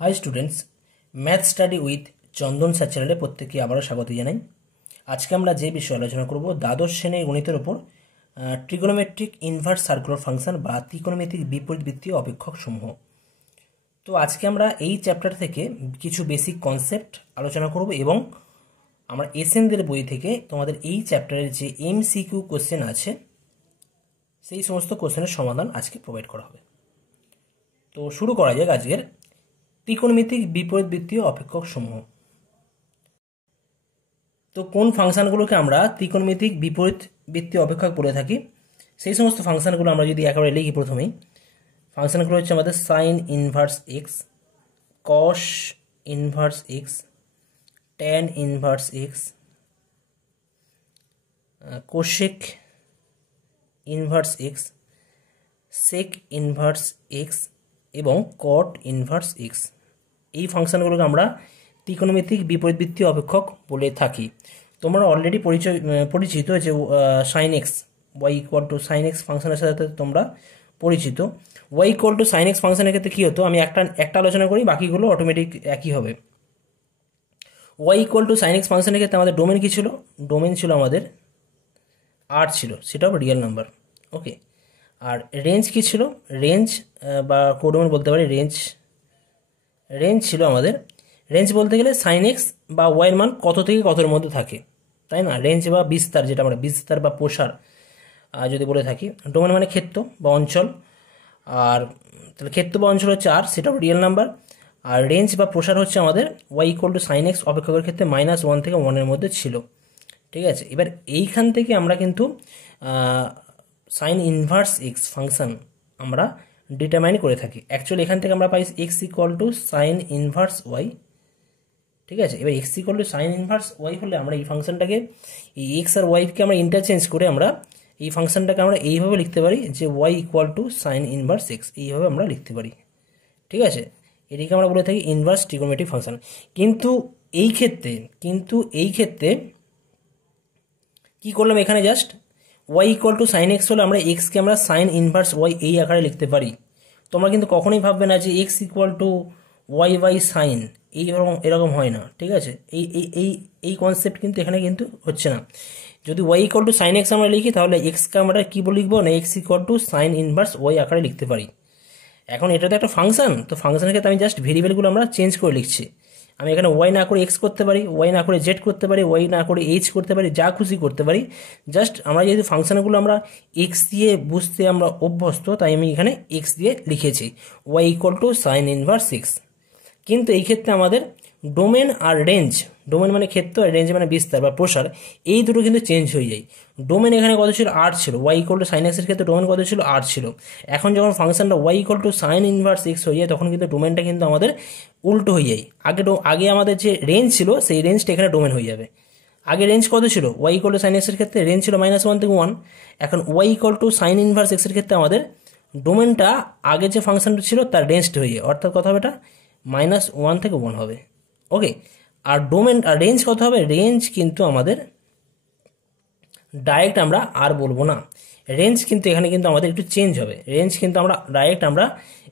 High students, math study with Chandan sir চ্যানেলে প্রত্যেককে আবারও স্বাগত জানাই। আজকে আমরা যে বিষয়ে আলোচনা করব দ্বাদশ শ্রেণীর গণিতের ওপর ট্রিগোনোমেট্রিক ইনভার্স সার্কুলার ফাংশন বা ত্রিকোণমিতিক বিপরীত বৃত্তীয় অপেক্ষক সমূহ। তো আজকে আমরা এই চ্যাপ্টার থেকে কিছু বেসিক কনসেপ্ট আলোচনা করব এবং আমরা এসএনদের বই থেকে তোমাদের এই চ্যাপ্টারের যে এমসিকিউ কোশ্চেন আছে সেই সমস্ত কোশ্চেনের সমাধান আজকে প্রোভাইড করা হবে। তো শুরু করা যাক আজকের ত্রিকোণমিতিক বিপরীত বৃত্তীয় অপেক্ষক সমূহ। তো কোন ফাংশনগুলোকে আমরা ত্রিকোণমিতিক বিপরীত বৃত্তীয় অপেক্ষক বলে থাকি, সেই সমস্ত ফাংশনগুলো আমরা যদি একেবারে লিখি, প্রথমেই ফাংশনগুলো হচ্ছে আমাদের sine inverse x, cos inverse x, tan inverse x, cosec inverse x, sec inverse x এবং কট ইনভার্স এক্স। এই ফাংশনগুলোকে আমরা ত্রিকোণমিতিক বিপরীত বৃত্তীয় অপেক্ষক বলে থাকি। তোমরা অলরেডি পরিচিত যে sine x y equal to sine x ফাংশনের সাথে তোমরা পরিচিত। Y equal to sine x ফাংশনের ক্ষেত্রে কী হতো, আমি একটা আলোচনা করি, বাকিগুলো অটোমেটিক একই হবে। Y equal to sine x ফাংশনের ক্ষেত্রে আমাদের ডোমেন কী ছিল? ডোমেন ছিল আমাদের আর ছিল, সেটাও রিয়েল নাম্বার। ওকে, আর রেঞ্জ কী ছিল? রেঞ্জ বা কোডোমেন বলতে পারি, রেঞ্জ ছিল আমাদের, রেঞ্জ বলতে গেলে সাইন এক্স বা ওয়াইয়ের মান কত থেকে কতর মধ্যে থাকে, তাই না? রেঞ্জ বা বিস্তার, যেটা আমরা বিস্তার বা প্রসার যদি বলে থাকি। ডোমেন মানে ক্ষেত্র বা অঞ্চল, আর তাহলে ক্ষেত্র বা অঞ্চল হচ্ছে আর, সেটাও রিয়েল নাম্বার। আর রেঞ্জ বা প্রসার হচ্ছে আমাদের y equal to sine x অপেক্ষকের ক্ষেত্রে -1 থেকে 1 মধ্যে ছিল। ঠিক আছে, এবার এইখান থেকে আমরা কিন্তু সাইন ইনভার্স এক্স ফাংশন আমরা ডিটারমাইন করে থাকি। অ্যাকচুয়ালি এখান থেকে আমরা পাই x equal to sine inverse y. ঠিক আছে, এবার x equal to sine inverse y হলে আমরা এই ফাংশনটাকে, এই এক্স আর ওয়াইকে আমরা ইন্টারচেঞ্জ করে আমরা এই ফাংশনটাকে আমরা এইভাবে লিখতে পারি যে y equal to sine inverse x, এইভাবে আমরা লিখতে পারি। ঠিক আছে, এটিকে আমরা বলে থাকি ইনভার্স ট্রিগোনোমেট্রিক ফাংশন। কিন্তু এই ক্ষেত্রে কি করলাম, এখানে just y equal to sine x হলে আমরা এক্সকে আমরা সাইন ইনভার্স ওয়াই এই আকারে লিখতে পারি। তোমরা কিন্তু কখনোই ভাববে না যে x equal to y by sine, এরকম হয় না। ঠিক আছে, এই কনসেপ্ট কিন্তু এখানে কিন্তু হচ্ছে না। যদি y equal to sine x আমরা লিখি, তাহলে এক্সকে আমরা কী বলে লিখবো না, x equal to sine inverse y আকারে লিখতে পারি। এখন এটা তো একটা ফাংশন, তো ফাংশনের ক্ষেত্রে আমি জাস্ট ভেরিয়েবলগুলো আমরা চেঞ্জ করে লিখছি। আমি এখানে ওয়াই না করে এক্স করতে পারি, ওয়াই না করে জেড করতে পারি, ওয়াই না করে এইচ করতে পারি, যা খুশি করতে পারি। জাস্ট আমরা যেহেতু ফাংশনগুলো আমরা এক্স দিয়ে বুঝতে আমরা অভ্যস্ত, তাই আমি এখানে এক্স দিয়ে লিখেছি y equal to sine inverse x. কিন্তু এই ক্ষেত্রে আমাদের ডোমেন আর রেঞ্জ, ডোমেন মানে ক্ষেত্র আর রেঞ্জ মানে বিস্তার বা প্রসার, এই দুটো কিন্তু চেঞ্জ হয়ে যায়। ডোমেন এখানে কত ছিল? 8 ছিল। ওয়াই ইকুয়াল টু সাইন এক্সের ক্ষেত্রে ডোমেন কত ছিল? 8 ছিল। এখন যখন ফাংশনটা y equal to sine inverse x হয়ে যায়, তখন কিন্তু ডোমেনটা কিন্তু আমাদের উল্টো হয়ে যায়। আগে আমাদের যে রেঞ্জ ছিল, সেই রেঞ্জটা এখানে ডোমেন হয়ে যাবে। আগে রেঞ্জ কত ছিল? ওয়াই ইকুয়াল টু সাইন এক্সের ক্ষেত্রে রেঞ্জ ছিল -1 থেকে 1। এখন y equal to sine inverse এক্সের ক্ষেত্রে আমাদের ডোমেনটা আগে যে ফাংশনটা ছিল তার রেঞ্জটা হয়ে যায়, অর্থাৎ কত হবে? এটা -1 থেকে 1 হবে। ওকে, আর ডোমেন আর রেঞ্জ কত হবে? রেঞ্জ কিন্তু আমাদের ডাইরেক্ট আমরা আর বলবো না, রেঞ্জ কিন্তু এখানে কিন্তু আমাদের একটু চেঞ্জ হবে। রেঞ্জ কিন্তু আমরা ডাইরেক্ট আমরা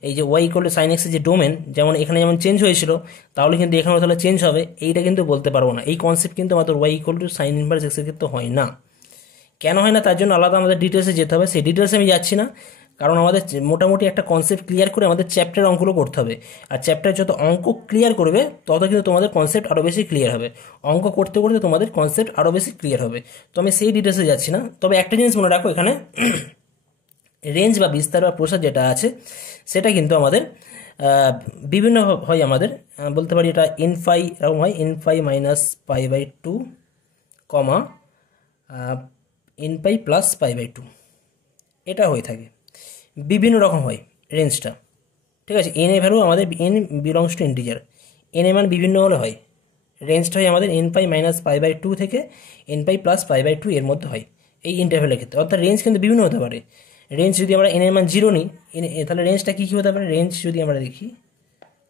এই যে ওয়াই ইকুয়াল টু সাইন এক্সের যে ডোমেন, যেমন এখানে যেমন চেঞ্জ হয়েছিল, তাহলে কিন্তু এখানেও তাহলে চেঞ্জ হবে, এইটা কিন্তু বলতে পারবো না। এই কনসেপ্ট কিন্তু আমাদের y equal to sine inverse এক্সের ক্ষেত্রে হয় না। কেন হয় না, তার জন্য আলাদা আমাদের ডিটেলসে যেতে হবে। সেই ডিটেলসে আমি যাচ্ছি না, কারণ আমাদের মোটামুটি একটা কনসেপ্ট ক্লিয়ার করে আমাদের চ্যাপ্টার অঙ্কগুলো করতে হবে। আর চ্যাপ্টার যত অঙ্ক ক্লিয়ার করবে, তত কিন্তু তোমাদের কনসেপ্ট আরও বেশি ক্লিয়ার হবে। অঙ্ক করতে করতে তোমাদের কনসেপ্ট আরও বেশি ক্লিয়ার হবে। তো আমি সেই ডিটেলসে যাচ্ছি না। তবে একটা জিনিস মনে রাখো, এখানে রেঞ্জ বা বিস্তার বা প্রসার যেটা আছে, সেটা কিন্তু আমাদের বিভিন্ন হয়। আমাদের বলতে পারি এটা ইনফাই এরকম হয়, ইনফাই -π/2, ইনপাই প্লাস π/2, এটা হয়ে থাকে। বিভিন্ন রকম হয় রেঞ্জটা। ঠিক আছে, এন এ ভ্যালু আমাদের N belongs to integer, N A মান বিভিন্ন হলে হয়। রেঞ্জটা হয় আমাদের nπ -π/2 থেকে nπ প্লাস π/2 এর মধ্যে হয় এই ইন্টারভ্যালের ক্ষেত্রে। অর্থাৎ রেঞ্জ কিন্তু বিভিন্ন হতে পারে। রেঞ্জ যদি আমরা এন এর মান 0 নিই, তাহলে রেঞ্জটা কী হতে পারে? রেঞ্জ যদি আমরা দেখি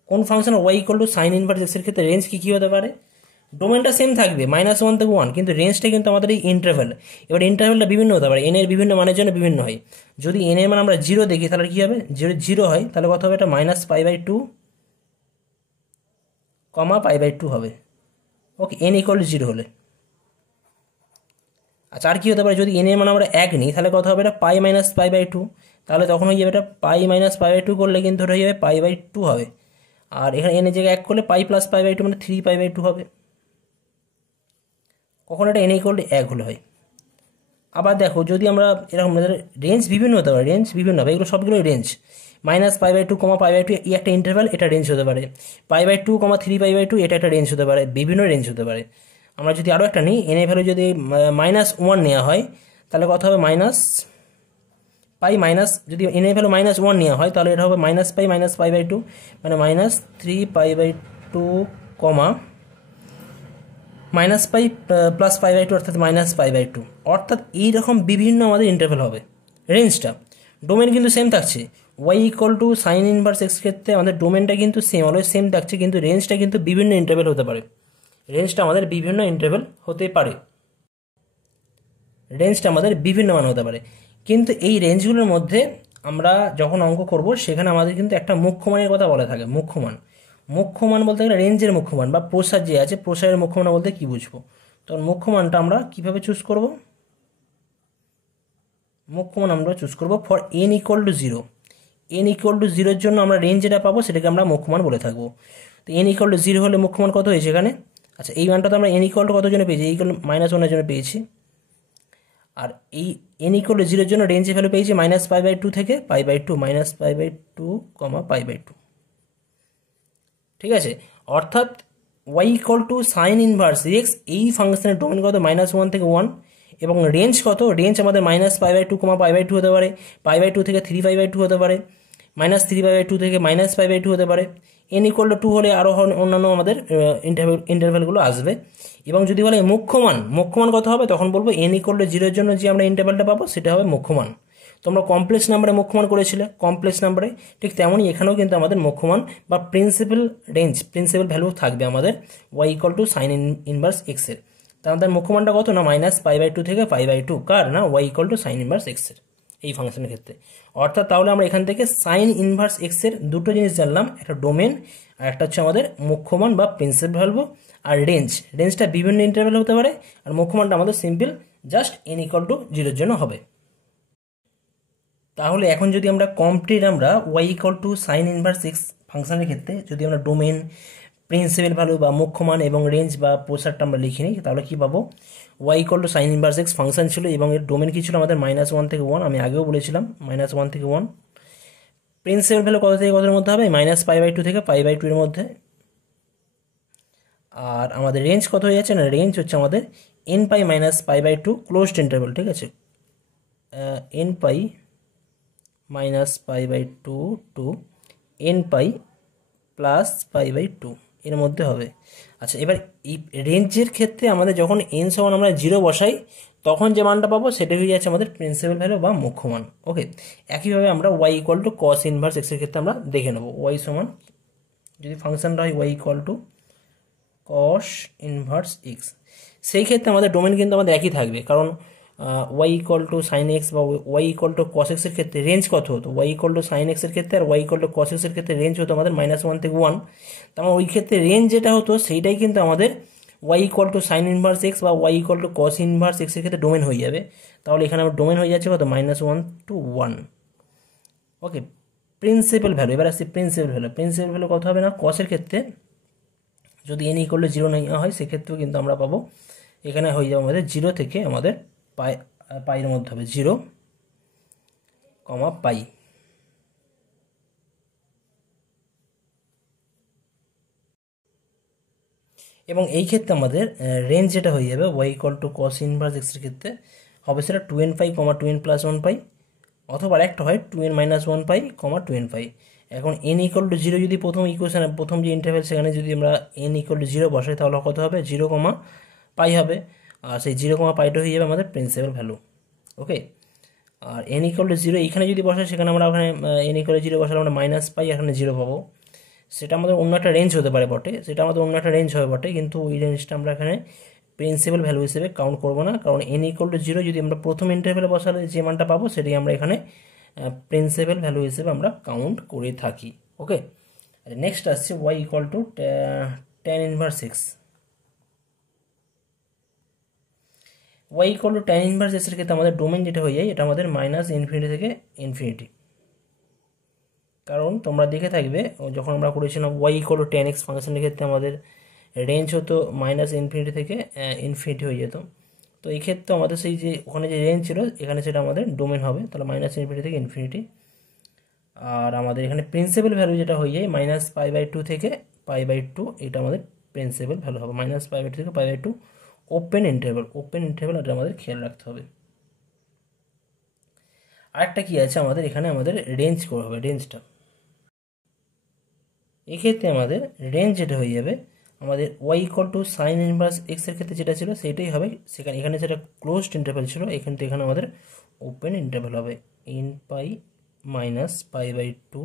কোন function y equal to sine inverse এক্সের ক্ষেত্রে রেঞ্জ কী হতে পারে? ডোমেনটা সেম থাকবে -1 থেকে 1, কিন্তু রেঞ্জটা কিন্তু আমাদের এই ইন্টারভ্যাল। এবার ইন্টারভ্যালটা বিভিন্ন হতে পারে, এন এর বিভিন্ন মানের জন্য বিভিন্ন হয়। যদি এন এর মান আমরা 0 দেখি, তাহলে কী হবে? যদি 0 হয়, তাহলে কত হবে? এটা -π/2 কমা π/2 হবে। ওকে, n = 0 হলে। আচ্ছা, আর কি হতে পারে, যদি n এর মান আমরা 1 নিই তাহলে কত হবে, এটা π - π/2, তাহলে তখন হয়ে যাবে এটা π - π/2 করলে কিন্তু এটা হয়ে যাবে π/2 হবে। আর এখানে n এর জায়গায় 1 করলে π + π/2 মানে 3π/2 হবে। কখন এটা n = 1 হলে হয়। আবার দেখো, যদি আমরা এরকম রেঞ্জ বিভিন্ন হতে পারে, রেঞ্জ বিভিন্ন হবে, এগুলো সবগুলোই রেঞ্জ। -π/2, π/2 এই একটা ইন্টারভ্যাল, এটা রেঞ্জ হতে পারে। π/2, 3π/2 এটা একটা রেঞ্জ হতে পারে, বিভিন্ন রেঞ্জ হতে পারে। আমরা যদি আরও একটা নিই, n এর ভ্যালু যদি -1 নেওয়া হয় তাহলে কত হবে, যদি n এর ভ্যালু -1 নেওয়া হয় তাহলে এটা হবে -π - π/2 মানে -3π/2, -π + π/2 অর্থাৎ -π/2, অর্থাৎ এইরকম বিভিন্ন আমাদের ইন্টারভ্যাল হবে। রেঞ্জটা, ডোমেন কিন্তু সেম থাকছে। y = sin ইনভার্স x ক্ষেত্রে আমাদের ডোমেনটা কিন্তু অলওয়েজ সেম থাকছে, কিন্তু রেঞ্জটা কিন্তু বিভিন্ন ইন্টারভ্যাল হতে পারে। রেঞ্জটা আমাদের বিভিন্ন ইন্টারভ্যাল হতে পারে, রেঞ্জটা আমাদের বিভিন্ন মান হতে পারে। কিন্তু এই রেঞ্জগুলোর মধ্যে আমরা যখন অঙ্ক করব সেখানে আমাদের কিন্তু একটা মুখ্য মানের কথা বলা থাকে। মুখ্য মান বলতে গেলে রেঞ্জের মুখ্য মান বা প্রসার যে আছে, প্রসারের মুখ্য মান বলতে কি বুঝবো, তখন মুখ্য মানটা আমরা কিভাবে চুজ করব, মুখ্য মান আমরা চুজ করব ফর n = 0। n = 0 এর জন্য আমরা রেঞ্জ যেটা পাবো সেটাকে আমরা মুখ্য মান বলে থাকবো। তো n = 0 হলে মুখ্য মান কত হয়েছে এখানে। আচ্ছা, এই মানটা তো আমরা n = কত জন্য পেয়েছি, -1 এর জন্য পেয়েছি। আর এই n = 0 এর জন্য রেঞ্জের ভ্যালু পেয়েছি -π/2 থেকে π/2, -π/2, π/2। ঠিক আছে, অর্থাৎ y = sin ইনভার্স x, এই ফাংশনের ডোমেন কত, -1 থেকে 1, এবং রেঞ্জ কত, রেঞ্জ আমাদের -π/2, π/2 হতে পারে, π/2 থেকে 3π/2 হতে পারে, -3π/2 থেকে -π/2 হতে পারে। n = 2 হলে আরও অন্যান্য আমাদের ইন্টারভ্যালগুলো আসবে। এবং যদি বলে মুখ্য মান কত হবে, তখন বলবো n = 0 এর জন্য যে আমরা ইন্টারভ্যালটা পাবো সেটা হবে মুখ্য মান। তোমরা কমপ্লেক্স নাম্বারে মুখ্য মান করেছিলে, কমপ্লেক্স নাম্বারে ঠিক তেমনই এখানেও কিন্তু আমাদের মুখ্য মান বা প্রিন্সিপাল রেঞ্জ, প্রিন্সিপাল ভ্যালু থাকবে আমাদের y = sin ইনভার্স x এর। তার আমাদের মুখ্য মানটা কত না, -π/2 থেকে π/2, কার না, y = sin ইনভার্স x এর এই ফাংশনের ক্ষেত্রে। অর্থাৎ তাহলে আমরা এখান থেকে sin ইনভার্স x এর দুটো জিনিস জানলাম, একটা ডোমেন আর একটা হচ্ছে আমাদের মুখ্য মান বা প্রিন্সিপাল ভ্যালু, আর রেঞ্জটা বিভিন্ন ইন্টারভ্যাল হতে পারে, আর মুখ্য মানটা আমাদের সিম্পল জাস্ট n = 0 এর জন্য হবে। তাহলে এখন যদি আমরা কমপ্লিট আমরা y = sin ইনভার্স x ফাংশনের ক্ষেত্রে যদি আমরা ডোমেন, প্রিন্সিপাল ভ্যালু বা মুখ্য মান এবং রেঞ্জ বা প্রসারটা আমরা লিখে নিই, তাহলে কি পাবো, y = sin inverse x function ছিল এবং এর ডোমেন কি ছিল আমাদের -1 থেকে 1, আমি আগেও বলেছিলাম -1 থেকে 1। প্রিন্সিপাল ভ্যালু কত থেকে কতর মধ্যে হবে, -π/2 থেকে π/2 এর মধ্যে। আর আমাদের রেঞ্জ কত হয়ে যাচ্ছে না, রেঞ্জ হচ্ছে আমাদের nπ - π/2 ক্লোজড ইন্টারভ্যাল, ঠিক আছে, nπ - π/2 টু nπ + π/2 এর মধ্যে হবে। আচ্ছা, এবার এই রেঞ্জের ক্ষেত্রে আমাদের যখন n সমান আমরা 0 বসাই তখন যে মানটা পাবো সেটা হয়ে যাচ্ছে আমাদের প্রিন্সিপাল ভ্যালু বা মুখ্য মান। ওকে, একইভাবে আমরা y = cos ইনভার্স x এর ক্ষেত্রে আমরা দেখে নেব। y সমান যদি ফাংশনটা হয় y = cos ইনভার্স x, সেই ক্ষেত্রে আমাদের ডোমেন কিন্তু আমাদের একই থাকবে, কারণ y = sin x বা y = cos x এর ক্ষেত্রে রেঞ্জ কত হতো, y = sin x এর ক্ষেত্রে আর y = cos x এর ক্ষেত্রে রেঞ্জ হতো আমাদের -1 থেকে 1। তার মানে ওই ক্ষেত্রে রেঞ্জ যেটা হতো সেইটাই কিন্তু আমাদের y = sin ইনভার্স x বা y = cos ইনভার্স x এর ক্ষেত্রে ডোমেন হয়ে যাবে। তাহলে এখানে আমার ডোমেন হয়ে যাচ্ছে কত, -1 to 1। ওকে, প্রিন্সিপাল ভ্যালু, এবার আসছি প্রিন্সিপাল ভ্যালু কত হবে না, cos এর ক্ষেত্রে যদি n = 0 নেওয়া হয় সেক্ষেত্রেও কিন্তু আমরা পাবো, এখানে হয়ে যাবে আমাদের 0 থেকে আমাদের পাইয়ের মধ্যে হবে 0, π। এবং এই ক্ষেত্রে আমাদের রেঞ্জ যেটা হয়ে যাবে y = cos ইনভার্স x এর ক্ষেত্রে হবে সেটা 2nπ, 2n + 1π, অথবা একটা হয় 2n - 1π, 2nπ। এখন n = 0 যদি প্রথম ইকুয়েশন, প্রথম যে ইন্টারভ্যাল সেখানে যদি আমরা n = 0 বসাই তাহলে কত হবে, 0, π হবে, আর সেই 0, πটা হয়ে যাবে আমাদের প্রিন্সিপাল ভ্যালু। ওকে, আর n = 0 এইখানে যদি বসাই সেখানে আমরা ওখানে n = 0 বসালে আমরা -π, এখানে 0 পাবো। সেটা আমাদের অন্য একটা রেঞ্জ হতে পারে বটে, কিন্তু ওই রেঞ্জটা আমরা এখানে প্রিন্সিপাল ভ্যালু হিসেবে কাউন্ট করবো না, কারণ n = 0 যদি আমরা প্রথম ইন্টারভ্যালে বসালে যে মানটা পাবো সেটাই আমরা এখানে প্রিন্সিপাল ভ্যালু হিসেবে আমরা কাউন্ট করে থাকি। ওকে, নেক্সট আসছে y = tan inverse x, y equal to tan inverse x এর ক্ষেত্রে আমাদের ডোমেন যেটা হয়ে যায় এটা আমাদের মাইনাস ইনফিনিটি থেকে ইনফিনিটি। কারণ তোমরা দেখে থাকবে যখন আমরা করেছিলাম y equal to tan x ফাংশনের ক্ষেত্রে আমাদের রেঞ্জ হতো মাইনাস ইনফিনিটি থেকে ইনফিনিটি হয়ে যেত। তো এই ক্ষেত্রে আমাদের সেই যে ওখানে যে রেঞ্জ ছিল এখানে সেটা আমাদের ডোমেন হবে, তাহলে মাইনাস ইনফিনিটি থেকে ইনফিনিটি। আর আমাদের এখানে প্রিন্সিপাল ভ্যালু যেটা হয়ে যায় মাইনাস π/2 থেকে π/2, এটা আমাদের প্রিন্সিপাল ভ্যালু হবে মাইনাস π/2 থেকে π/2 ওপেন ইন্টারভ্যাল, এটা আমাদের খেয়াল রাখতে হবে। আরেকটা কি আছে আমাদের এখানে আমাদের রেঞ্জ করা হবে, রেঞ্জটা এক্ষেত্রে আমাদের রেঞ্জ যেটা হয়ে যাবে আমাদের y equal to sine inverse x এর ক্ষেত্রে যেটা ছিল সেটাই হবে, সেখানে এখানে সেটা ক্লোজড ইন্টারভ্যাল ছিল, এখানে আমাদের ওপেন ইন্টারভ্যাল হবে n pi minus π/2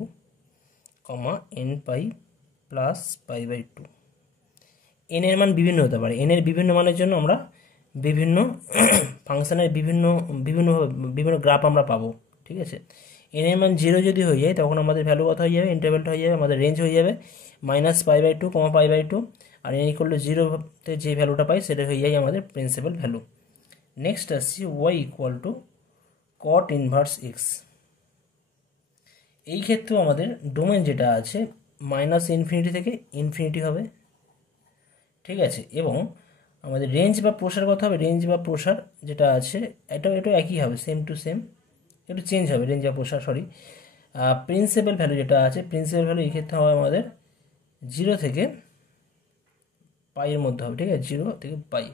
n pi plus π/2। n এর মান বিভিন্ন হতে পারে, n এর বিভিন্ন মানের জন্য আমরা বিভিন্ন ফাংশনের বিভিন্ন গ্রাফ আমরা পাবো, ঠিক আছে। n এর মান 0 যদি হয়ে যায় তখন আমাদের ভ্যালু কত হয়ে যাবে, ইন্টারভ্যালটা হয়ে যাবে আমাদের রেঞ্জ হয়ে যাবে মাইনাস π/2 π/2, আর n ইকুয়াল টু 0-তে যে ভ্যালুটা পাই সেটা হয়ে যায় আমাদের প্রিন্সিপাল ভ্যালু। নেক্সট আসছি y equal to cot inverse x. এই ক্ষেত্রেও আমাদের ডোমেন যেটা আছে মাইনাস ইনফিনিটি থেকে ইনফিনিটি হবে, ঠিক আছে। এবং আমাদের রেঞ্জ বা প্রসার কথা হবে, রেঞ্জ বা প্রসার যেটা আছে এটাও একই হবে, সেম টু সেম, একটু চেঞ্জ হবে রেঞ্জ বা প্রসার, সরি। প্রিন্সিপাল ভ্যালু যেটা আছে, প্রিন্সিপাল ভ্যালু এই ক্ষেত্রে হবে আমাদের 0 থেকে পাই এর মধ্যে হবে, ঠিক আছে, 0 থেকে পাই।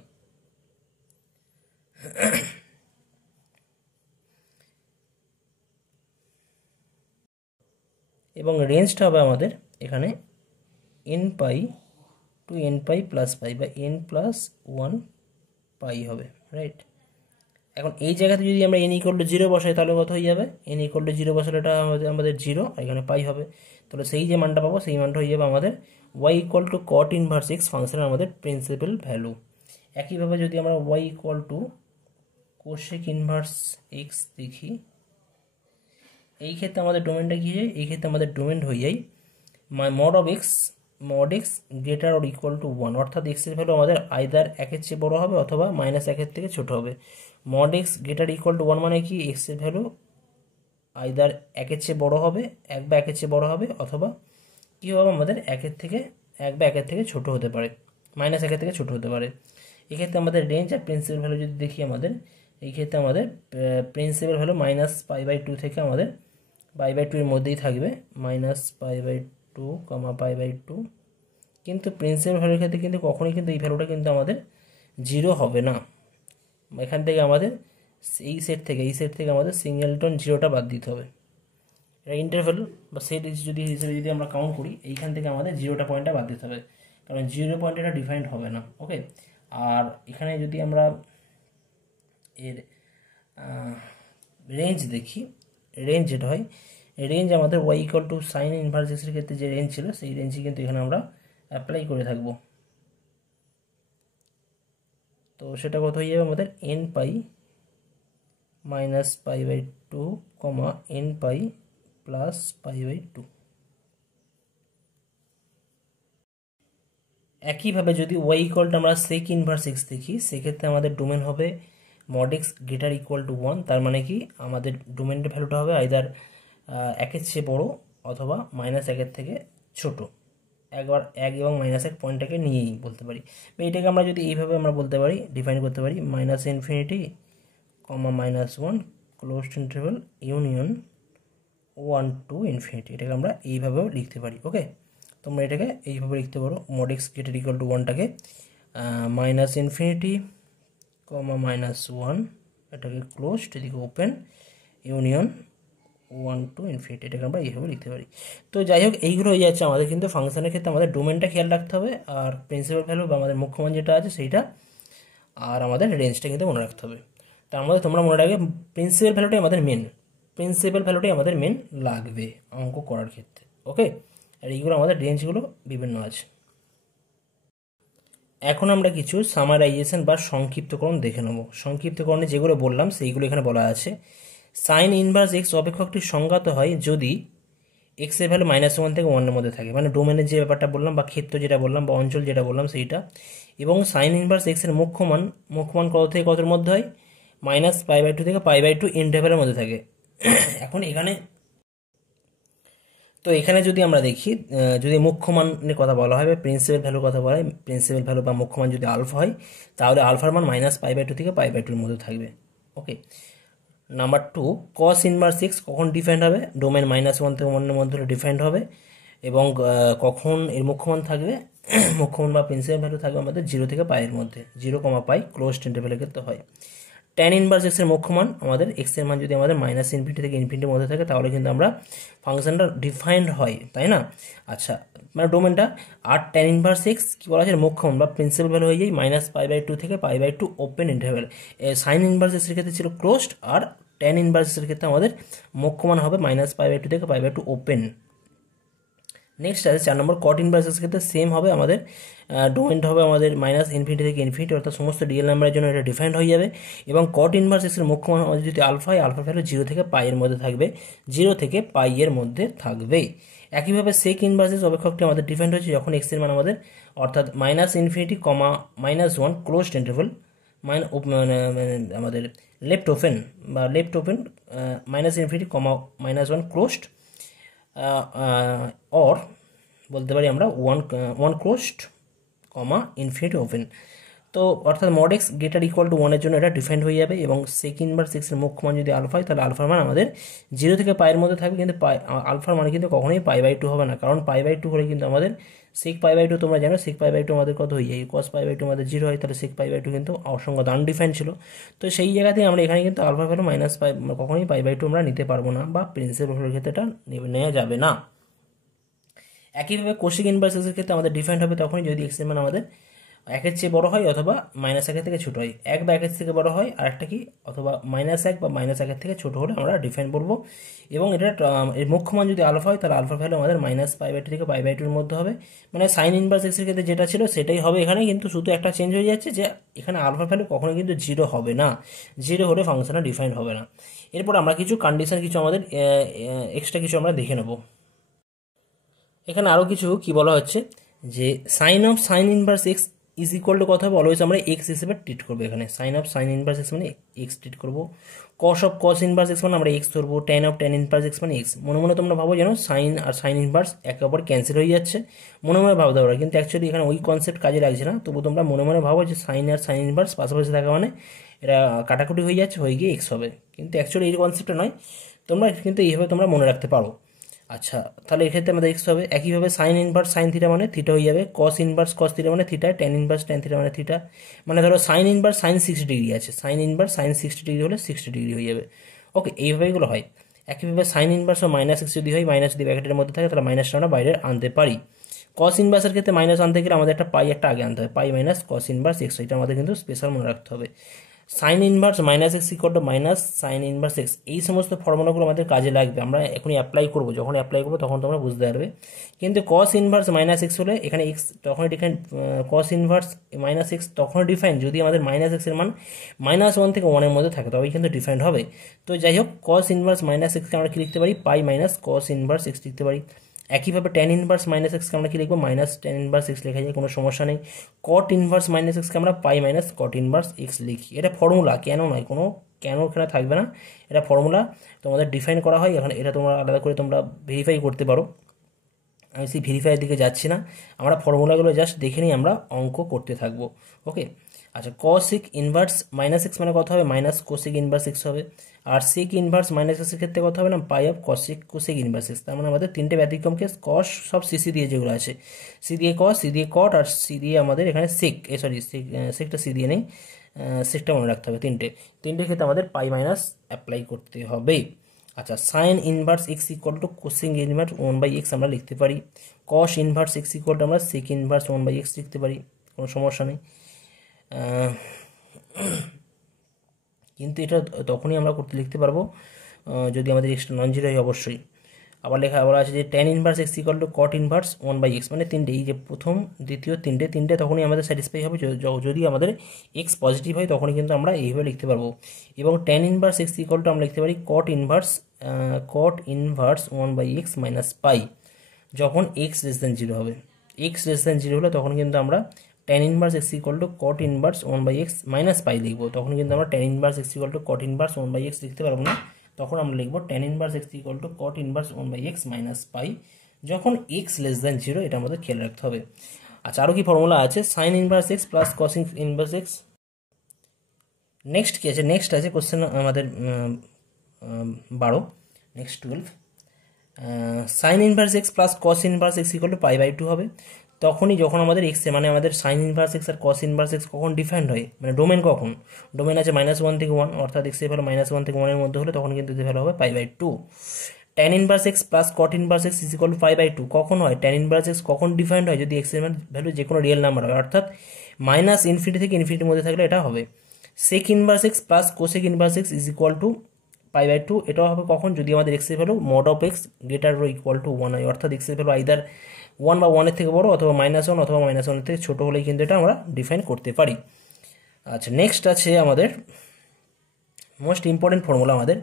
এবং রেঞ্জটা হবে আমাদের এখানে n pi to n pi plus pi বা n প্লাস 1 পাই হবে, রাইট। এখন এই জায়গাতে যদি আমরা n ইকুয়াল টু 0 বসাই তাহলে কত হয়ে যাবে, n ইকুয়াল টু 0 বসালে এটা আমাদের 0 আর এখানে পাই হবে, তাহলে সেই যে মানটা পাবো সেই মানটা হয়ে যাবে আমাদের y equal to cot inverse x ফাংশনের আমাদের প্রিন্সিপাল ভ্যালু। একইভাবে যদি আমরা y equal to cosec inverse x দেখি, এই ক্ষেত্রে আমাদের ডোমেনটা কী হয়, এই ক্ষেত্রে আমাদের ডোমেন হয়ে যায় mod x greater or equal to 1, অর্থাৎ x এর ভ্যালু আমাদের আইদার 1-এর চেয়ে বড় হবে অথবা -1-এর থেকে ছোট হবে। mod x greater equal to 1 মানে কি, x এর ভ্যালু আইদার 1-এর চেয়ে বড় হবে, 1 বা 1-এর চেয়ে বড় হবে, অথবা কি হবে আমাদের 1 বা 1-এর থেকে ছোট হতে পারে, -1-এর থেকে ছোট হতে পারে। এক্ষেত্রে আমাদের রেঞ্জ আর প্রিন্সিপাল ভ্যালু যদি দেখি আমাদের এই ক্ষেত্রে আমাদের প্রিন্সিপাল ভ্যালু মাইনাস π/2 থেকে আমাদের π/2 এর মধ্যেই থাকবে, মাইনাস π/2 π/2, কিন্তু প্রিন্সিপাল ভ্যালুর ক্ষেত্রে কিন্তু কখনোই কিন্তু এই ভ্যালুটা কিন্তু আমাদের 0 হবে না। এখান থেকে আমাদের এই সেট থেকে আমাদের সিঙ্গেলটন 0টা বাদ দিতে হবে। এটা ইন্টারভ্যাল বা সেট যদি হিসেবে যদি আমরা কাউন্ট করি, এইখান থেকে আমাদের 0টা পয়েন্টটা বাদ দিতে হবে, কারণ 0 পয়েন্ট এটা ডিফাইন্ড হবে না, ওকে। আর এখানে যদি আমরা এর রেঞ্জ দেখি, রেঞ্জ যেটা হয়, রেঞ্জ আমাদের y equal to sine inverse এক্সের ক্ষেত্রে যে রেঞ্জ ছিল সেই রেঞ্জই কিন্তু এখানে আমরা অ্যাপ্লাই করে থাকবো। তো সেটা কত হয়ে যাবে আমাদের n pi minus π/2 n pi plus π/2। একইভাবে যদি y ইকুয়ালটা আমরা সেক ইনভার্স এক্স দেখি, সেক্ষেত্রে আমাদের ডোমেন হবে mod x greater equal to 1, তার মানে কি আমাদের ডোমেনের ভ্যালুটা হবে আইদার 1-এর চেয়ে বড় অথবা -1-এর থেকে ছোট। একবার 1 এবং -1 পয়েন্টটাকে নিয়েই বলতে পারি, বা এটাকে আমরা যদি এইভাবে আমরা বলতে পারি, ডিফাইন করতে পারি minus infinity -1 closed interval union 1 to infinity, এটাকে আমরা এইভাবেও লিখতে পারি, ওকে। তোমরা এটাকে এইভাবে লিখতে পারো, mod x greater equal to 1টাকে মাইনাস ইনফিনিটি -1, এটাকে ক্লোজড, এদিকে ওপেন, ইউনিয়ন 1 টু ইনফিনিটি, এটাকে আমরা এইভাবে লিখতে পারি। তো যাই হোক, এইগুলো হয়ে যাচ্ছে আমাদের কিন্তু ফাংশনের ক্ষেত্রে আমাদের ডোমেনটা খেয়াল রাখতে হবে, আর প্রিন্সিপাল ভ্যালু বা আমাদের মুখ্য মান যেটা আছে সেইটা, আর আমাদের রেঞ্জটা কিন্তু মনে রাখতে হবে। তার মধ্যে তোমরা মনে রাখবে প্রিন্সিপাল ভ্যালুটাই আমাদের মেন লাগবে অঙ্ক করার ক্ষেত্রে, ওকে। আর এইগুলো আমাদের রেঞ্জগুলো বিভিন্ন আছে। এখন আমরা কিছু সামারাইজেশন বা সংক্ষিপ্তকরণ দেখে নেব। সংক্ষিপ্তকরণে যেগুলো বললাম সেইগুলো এখানে বলা আছে। সাইন ইনভার্স এক্স অপেক্ষকটি সংজ্ঞাত হয় যদি এক্স এর ভ্যালু -1 থেকে 1 এর মধ্যে থাকে, মানে ডোমেনের যে ব্যাপারটা বললাম বা ক্ষেত্র যেটা বললাম বা অঞ্চল যেটা বললাম সেইটা। এবং সাইন ইনভার্স এক্স এর মুখ্য মান কত থেকে কতর মধ্যে হয়, -π/2 থেকে π/2 ইন্টারভ্যালের মধ্যে থাকে। এখন এখানে তো এখানে যদি আমরা দেখি, যদি মুখ্য মানের কথা বলা হয় বা প্রিন্সিপাল ভ্যালুর কথা বলা হয়, প্রিন্সিপাল ভ্যালু বা মুখ্য মান যদি আলফা হয়, তাহলে আলফার মান -π/2 থেকে π/2 এর মধ্যে থাকবে। ওকে, নাম্বার 2, কস ইনভার্স এক্স কখন ডিফাইন্ড হবে, ডোমেন -1 থেকে 1 এর মধ্যে ডিফাইন্ড হবে। এবং কখন এর মুখ্যমান থাকবে, মুখ্যমান বা প্রিন্সিপাল ভ্যালু থাকবে আমাদের 0 থেকে π এর মধ্যে, 0, π ক্লোজড ইন্টারভ্যালের ক্ষেত্রে হয়। ট্যান ইনভার্স এক্স এর মুখ্যমান আমাদের এক্স এর মান যদি আমাদের -∞ থেকে ইনফিনিটির মধ্যে থাকে, তাহলে কিন্তু আমরা ফাংশনটা ডিফাইন্ড হয়, তাই না? আচ্ছা, মানে ডোমেনটা। আর ট্যান ইনভার্স এক্স কি বলা আছে, মুখ্যমান বা প্রিন্সিপাল ভ্যালু হয়ে যায় -π/2 থেকে π/2 open interval. Sine inverse x এর ক্ষেত্রে ছিল ক্লোজড, আর ট্যান ইনভার্স এক্স এর ক্ষেত্রে আমাদের মুখ্যমান হবে -π/2 থেকে π/2 ওপেন। নেক্সট আছে 4 নম্বর, কট ইনভার্সের ক্ষেত্রে সেম হবে আমাদের, ডোমেনটা হবে আমাদের -∞ থেকে ইনফিনিটি, অর্থাৎ সমস্ত রিয়েল নাম্বারের জন্য এটা ডিফাইন্ড হয়ে যাবে। এবং কট ইনভার্স এক্সের মুখ্যমান আমাদের যদি আলফা হয়, আলফা ভ্যালু 0 থেকে π এর মধ্যে থাকবে, 0 থেকে π এর মধ্যে থাকবে। একইভাবে সেক ইনভার্স এক্স অপেক্ষকটি আমাদের ডিফাইন্ড হচ্ছে যখন এক্স এর মান আমাদের, অর্থাৎ -∞, -1 ক্লোজড ইন্টারভেল, আমাদের লেফট ওপেন -∞, -1 ক্লোজড, অর বলতে পারি আমরা ওয়ান ক্লোজড, ইনফিনিটি ওপেন। তো অর্থাৎ mod x greater equal to 1 এর জন্য এটা ডিফাইন্ড হয়ে যাবে। এবং সেক ইনভার্স এক্সের মুখ্য মান যদি আলফা হয়, তাহলে আলফার মান আমাদের 0 থেকে π এর মধ্যে থাকবে, কিন্তু আলফার মান কিন্তু কখনোই π/2 হবে না, কারণ π/2 হলে কিন্তু আমাদের সেক π/2, তোমরা জানো সেক π/2 আমাদের কত হয়ে যায়, cos π/2 আমাদের 0 হয়, তাহলে সেক π/2 কিন্তু অসংখ্য আনডিফাইন্ড ছিল। তো সেই জায়গাতেই আমরা এখানে কিন্তু আলফা ভ্যালু কখনোই π/2 আমরা নিতে পারবো না, বা প্রিন্সিপাল ভ্যালুর ক্ষেত্রে এটা নেওয়া যাবে না। একইভাবে কোসেক ইনভার্স এক্সের ক্ষেত্রে আমাদের ডিফাইন্ড হবে তখনই যদি এক্স এর মান আমাদের 1 চেয়ে বড় হয়, অথবা -1 থেকে ছোট হয়। 1 বা 1 থেকে বড় হয়, আর একটা কি, অথবা -1 বা -1 থেকে ছোট হলে আমরা ডিফাইন বলবো। এবং এটা এর মুখ্য মান যদি আলফা হয়, তাহলে আলফা ভ্যালু আমাদের -π/2 থেকে π/2 এর মধ্যে হবে। মানে সাইন ইনভার্স এক্সের ক্ষেত্রে যেটা ছিল সেটাই হবে এখানে, কিন্তু শুধু একটা চেঞ্জ হয়ে যাচ্ছে যে এখানে আলফা ভ্যালু কখনো কিন্তু 0 হবে না, 0 হলে ফাংশনটা ডিফাইন হবে না। এরপর আমরা কিছু কন্ডিশন, কিছু আমাদের এক্সট্রা কিছু আমরা দেখে নেব। এখানে আরও কিছু কি বলা হচ্ছে, যে sign inverse x is equal to কথা হবে অলওয়েজ আমরা এক্স হিসেবে ট্রিট করবো। এখানে সাইন ইনভার্স এক্স মানে এক্স ট্রিট করবো। কস ইনভার্স এক্স মানে আমরা এক্স ধরবো। ট্যান ইনভার্স এক্স মানে এক্স। মনে মনে তোমরা ভাবো যেন সাইন আর সাইন ইনভার্স একে অপর ক্যান্সেল হয়ে যাচ্ছে, মনে মনে ভাবতে পারো, কিন্তু অ্যাকচুয়ালি এখানে ওই কনসেপ্ট কাজে লাগছে না। তবু তোমরা মনে মনে ভাবো যে সাইন আর সাইন ইনভার্স পাশাপাশি থাকা মানে এটা কাটাকুটি হয়ে যাচ্ছে, হয়ে গিয়ে এক্স হবে, কিন্তু অ্যাকচুয়ালি এই কনসেপ্টটা নয়। তোমরা কিন্তু এইভাবে তোমরা মনে রাখতে পারো। আচ্ছা, তাহলে এক্ষেত্রে আমাদের এক্স হবে। একইভাবে সাইন ইনভার্স সাইন থিটা মানে থিটা হয়ে যাবে। কস ইনভার্স কস থিটা মানে theta. Tan inverse tan theta মানে থিটা। মানে ধরো সাইন ইনভার্স সাইন 60 ডিগ্রি আছে, সাইন ইনভার্স সাইন 60 ডিগ্রি হলে 60 ডিগ্রি হয়ে যাবে। ওকে, এইভাবে এগুলো হয়। একইভাবে সাইন ইনভার্স ও -x যদি হয়, মাইনাস যদি ব্র্যাকেটের মধ্যে থাকে, তাহলে মাইনাসটা আমরা বাইরে আনতে পারি। কস ইনভার্সের ক্ষেত্রে মাইনাস আনতে গেলে আমাদের একটা পাই একটা আগে আনতে হবে, পাই মাইনাস কস ইনভার্স এক্স, এটা আমাদের কিন্তু স্পেশাল মনে রাখতে হবে। Sine inverse -x equal to minus sine inverse x, এই সমস্ত ফর্মুলাগুলো আমাদের কাজে লাগবে। আমরা এখনই অ্যাপ্লাই করবো, যখন অ্যাপ্লাই করবো তখন তোমরা বুঝতে পারবে। কিন্তু কস ইনভার্স -x হলে এখানে এক্স তখনই ডিফাইন, কস ইনভার্স -x তখনই ডিফাইন যদি আমাদের -x এর মান -1 থেকে 1 এর মধ্যে থাকে, তবেই কিন্তু ডিফাইন্ড হবে। তো যাই হোক, কস ইনভার্স -xকে আমরা কি লিখতে পারি, পাই মাইনাস কস ইনভার্স এক্স লিখতে পারি। একইভাবে ট্যান ইনভার্স -xকে আমরা কি লিখবো, মাইনাস ট্যান ইনভার্স এক্স লেখা যায়, কোনো সমস্যা নেই। কট ইনভার্স -xকে আমরা পাই মাইনাস কট ইনভার্স এক্স লিখি। এটা ফর্মুলা, কেন নয়, কোনো কেন এখানে থাকবে না, এটা ফর্মুলা তোমাদের ডিফাইন করা হয়। এখন এটা তোমরা আলাদা করে তোমরা ভেরিফাই করতে পারো, আমি সেই ভেরিফাইয়ের দিকে যাচ্ছি না, আমরা ফর্মুলাগুলো জাস্ট দেখে নিই, আমরা অঙ্ক করতে থাকবো। ওকে, আচ্ছা, কসিক ইনভার্স -x মানে কত হবে, মাইনাস কোসিক ইনভার্স এক্স হবে। আর সেক ইনভার্স -x এর ক্ষেত্রে কত হবে না, pi of cosec cosec inverse x. তার মানে আমাদের তিনটে ব্যতিক্রম কেস, কস সব সিসি দিয়ে যেগুলো আছে, সি দিয়ে কস, সি দিয়ে কট, আর সি দিয়ে আমাদের এখানে সেক, সেকটা সি দিয়ে নেই, সেকটা মনে রাখতে হবে। তিনটে ক্ষেত্রে আমাদের পাই মাইনাস অ্যাপ্লাই করতে হবে। আচ্ছা, sign inverse x equal two কোসিক inverse 1/x আমরা লিখতে পারি। কস ইনভার্স এক্স ইকুয়াল টু আমরা সেক ইনভার্স 1/x লিখতে পারি, কোনো সমস্যা নেই। কিন্তু এটা তখনই আমরা লিখতে পারবো যদি আমাদের এক্সটা নন জিরো হয়, অবশ্যই। আবার বলা আছে যে tan inverse x equal to cot inverse 1/x, মানে তিনটে, এই যে প্রথম দ্বিতীয় তিনটে তখনই আমাদের স্যাটিসফাই হবে যদি আমাদের এক্স পজিটিভ হয়, তখনই কিন্তু আমরা এইভাবে লিখতে পারবো। এবং tan inverse x equal two আমরা লিখতে পারি কট ইনভার্স 1/x মাইনাস পাই, যখন এক্স লেস দেন 0 হবে। এক্স লেস দেন 0 হলে তখন কিন্তু আমরা tan inverse x equal to cot inverse 1/x minus পাই লিখবো। তখন কিন্তু আমরা tan inverse x equal to cot inverse 1/x লিখতে পারবো না, তখন আমরা লিখবো tan inverse x equal to cot inverse 1/x minus পাই, যখন এক্স লেস দেন 0। এটা আমাদের খেয়াল রাখতে হবে। আচ্ছা, আরও কি ফর্মুলা আছে? Sine inverse x plus cos inverse x. Next কি আছে? নেক্সট আছে কোশ্চেন আমাদের 12, next 12। Sine inverse x plus cos inverse x equal to π/2 হবে তখনই যখন আমাদের এক্স মানে আমাদের সাইন ইনভার্স এক্স আর কস ইনভার্স এক্স কখন ডিফাইন্ড হয়, মানে ডোমেন কখন? ডোমেন আছে -1 থেকে 1, অর্থাৎ এক্স এর ভ্যালু -1 থেকে 1 এর মধ্যে হলে তখন কিন্তু এর ভ্যালু হবে π/2। Tan inverse x plus cot inverse x is equal to π/2 কখন হয়? ট্যান ইনভার্স এক্স কখন ডিফাইন্ড হয়? যদি এক্স এর ভ্যালু যে কোনো রিয়েল নাম্বার হয়, অর্থাৎ -∞ থেকে ইনফিনিটির মধ্যে থাকলে এটা হবে। Sec inverse x plus cosec inverse x is equal to π/2, এটাও হবে কখন? যদি আমাদের এক্স এর value mod of x greater or equal to 1 হয়, অর্থাৎ এক্স এর ভ্যালু আইদার 1 বা 1 এর থেকে বড়, অথবা -1 অথবা -1 এর থেকে ছোট হলেই কিন্তু এটা আমরা ডিফাইন করতে পারি। আচ্ছা, নেক্সট আছে আমাদের মোস্ট ইম্পর্টেন্ট ফর্মুলা আমাদের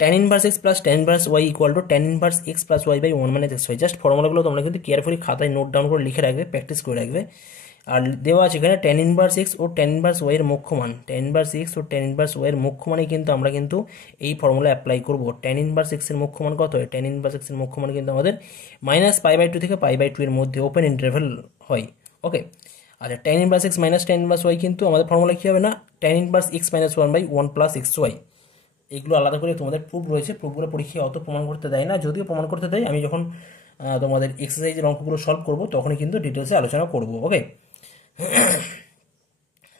tan inverse x plus tan inverse y equal to tan inverse x plus y by 1 - x/y। Just ফর্মুলাগুলো তোমরা কিন্তু কেয়ারফুলি খাতায় নোট ডাউন করে লিখে রাখবে, প্র্যাকটিস করে রাখবে। আর দেওয়া আছে এখানে ট্যান ইনভার্স এক্স ও ট্যান ইনভার্স ওয়াই এর মুখ্য মান, ট্যান ইনভার্স এক্স ও ট্যান ইনভার্স ওয়াই এর মুখ্য মানে কিন্তু আমরা কিন্তু এই ফর্মুলা অ্যাপ্লাই করব। ট্যান ইনভার্স এক্স এর মুখ্য মান কত হয়? ট্যান ইনভার্স এক্স এর মুখ্য মান কিন্তু আমাদের -π/2 থেকে π/2 এর মধ্যে ওপেন ইন্টারভ্যাল হয়। ওকে, আচ্ছা, tan inverse x minus tan inverse y কিন্তু আমাদের ফর্মুলা কী হবে না? Tan inverse x minus 1/1 plus xy। এগুলো আলাদা করে তোমাদের প্রুফ রয়েছে, প্রুফগুলো পরীক্ষায় অত প্রমাণ করতে দেয় না, যদিও প্রমাণ করতে দেয়। আমি যখন তোমাদের এক্সারসাইজের অঙ্কগুলো সলভ করব তখনই কিন্তু ডিটেলসে আলোচনা করব। ওকে,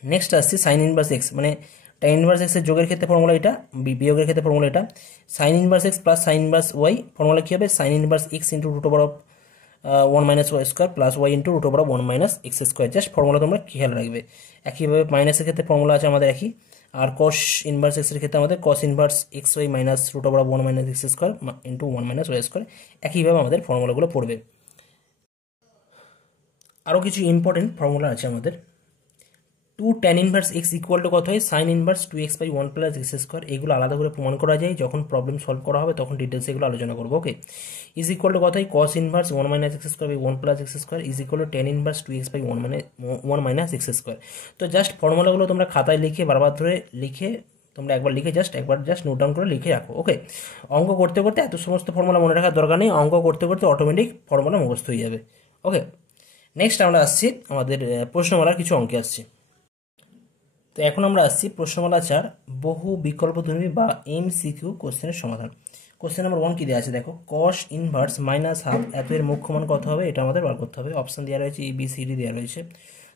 নেক্সট আসছি সাইন ইনভার্স এক্স, মানে ট্যান ইনভার্স এক্সের যোগের ক্ষেত্রে ফর্মুলা এটা, বিয়োগের ক্ষেত্রে ফর্মুলা এটা। Sine inverse x plus sine inverse y formula কী হবে? Sine inverse x into root over of 1 - y² plus y into root over of 1 - x²। Just formula তোমরা খেয়াল রাখবে। একইভাবে মাইনাসের ক্ষেত্রে ফর্মুলা আছে আমাদের একই। আর কস ইনভার্স এক্সের ক্ষেত্রে আমাদের cos inverse x y minus root over of 1 - x² into 1 - y²। একইভাবে আমাদের ফর্মুলাগুলো পড়বে। আরও কিছু ইম্পর্টেন্ট ফর্মুলা আছে আমাদের। 2 tan inverse x equal two কত হয়? Sign inverse 2x/1 plus x²। এগুলো আলাদা করে প্রমাণ করা যায়, যখন প্রবলেম সলভ করা হবে তখন ডিটেলস এগুলো আলোচনা করবো। ওকে, ইজ ইকুয়াল টু কত হয়? Cos inverse 1 - x²/1 plus x² is equal to tan inverse 2x/1 - x²। তো জাস্ট ফর্মুলাগুলো তোমরা খাতায় লিখে বারবার ধরে লিখে তোমরা একবার জাস্ট নোট ডাউন করে লিখে রাখো। ওকে, অঙ্ক করতে করতে এত সমস্ত ফর্মুলা মনে রাখার দরকার নেই, অঙ্ক করতে করতে অটোমেটিক ফর্মুলা মুখস্থ হয়ে যাবে। ওকে, নেক্সট আমরা আসছি আমাদের প্রশ্নমালার কিছু অঙ্কে আসছি। তো এখন আমরা আসছি প্রশ্নমালা 4 বহু বিকল্পধর্মী বা MCQ কোশ্চেনের সমাধান। কোশ্চেন নাম্বার 1 কি দেওয়া আছে দেখো, কস ইনভার্স -1/2 এত এর মুখ্য মান কত হবে? এটা আমাদের বার করতে হবে। অপশন দেওয়া রয়েছে ABCD দেওয়া রয়েছে।